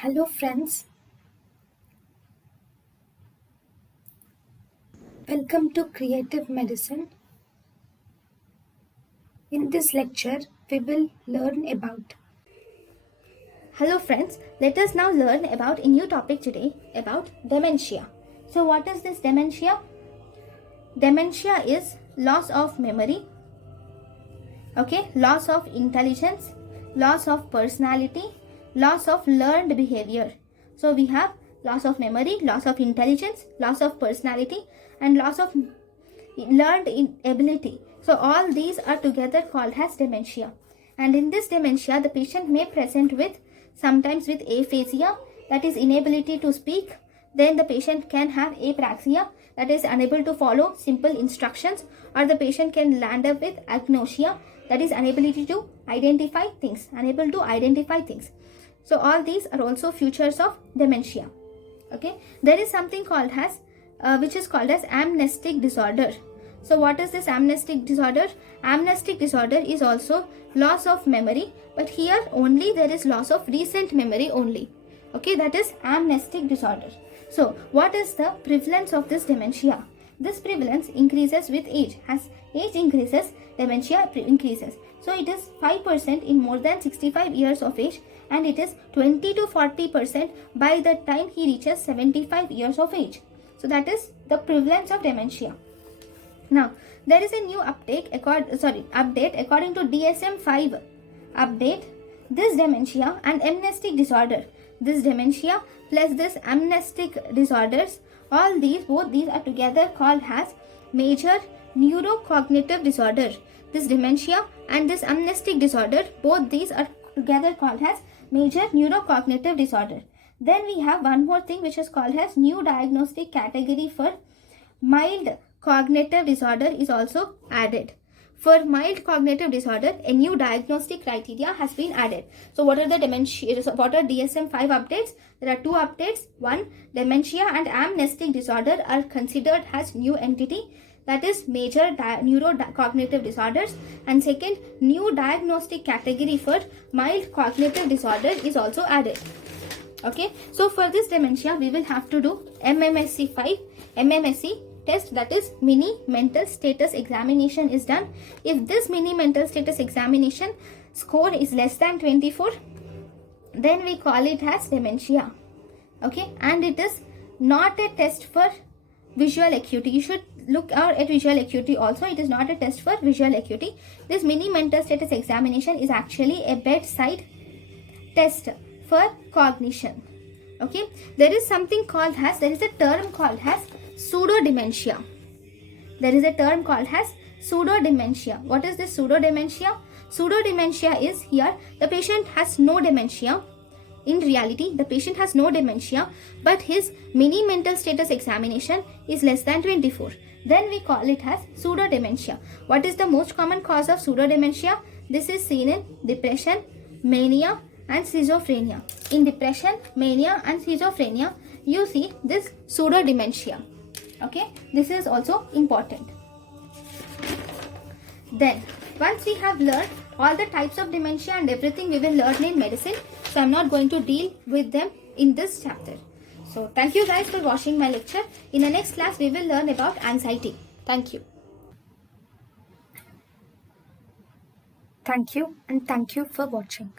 Hello friends, welcome to Creative Medicine. In this lecture, we will learn about. Hello friends, let us now learn about a new topic today about dementia. So what is this dementia? Dementia is loss of memory, loss of intelligence, loss of personality, loss of learned behavior. So we have loss of memory, loss of intelligence, loss of personality and loss of learned ability. So all these are together called as dementia. And in this dementia, the patient may present with sometimes with aphasia, that is inability to speak. Then the patient can have apraxia, that is unable to follow simple instructions, or the patient can land up with agnosia, that is inability to identify things, So all these are also features of dementia. There is something called as which is called as amnestic disorder. So what is this amnestic disorder? Amnestic disorder is also loss of memory, but here only there is loss of recent memory only. That is amnestic disorder. So what is the prevalence of this dementia? This prevalence increases with age. As age increases, dementia increases. So it is 5% in more than 65 years of age, and it is 20 to 40% by the time he reaches 75 years of age. So that is the prevalence of dementia. Now there is a new update according to DSM-5 update. This dementia and amnestic disorder, this dementia plus this amnestic disorders, both these are together called as major neurocognitive disorder. This dementia and this amnestic disorder, both these are together called as major neurocognitive disorder. Then we have one more thing which is called as new diagnostic category for mild cognitive disorder is also added. For mild cognitive disorder, a new diagnostic criteria has been added. So what are the dementia? What are DSM-5 updates? There are two updates. One, dementia and amnestic disorder are considered as new entity, that is major neurocognitive disorders. And second, new diagnostic category for mild cognitive disorder is also added. So for this dementia, we will have to do MMSE test, that is mini mental status examination is done. If this mini mental status examination score is less than 24, then we call it as dementia. And it is not a test for visual acuity. You should look out at visual acuity also. It is not a test for visual acuity. This mini mental status examination is actually a bedside test for cognition. There is a term called as pseudodementia. There is a term called as pseudodementia. What is this pseudodementia? Pseudodementia is here the patient has no dementia. In reality, the patient has no dementia, but his mini mental status examination is less than 24. Then we call it as pseudodementia. What is the most common cause of pseudodementia? This is seen in depression, mania and schizophrenia. In depression, mania and schizophrenia, you see this pseudodementia. This is also important. Then once we have learned all the types of dementia and everything we will learn in medicine, so I'm not going to deal with them in this chapter. So thank you guys for watching my lecture. In the next class we will learn about anxiety. Thank you. Thank you and thank you for watching.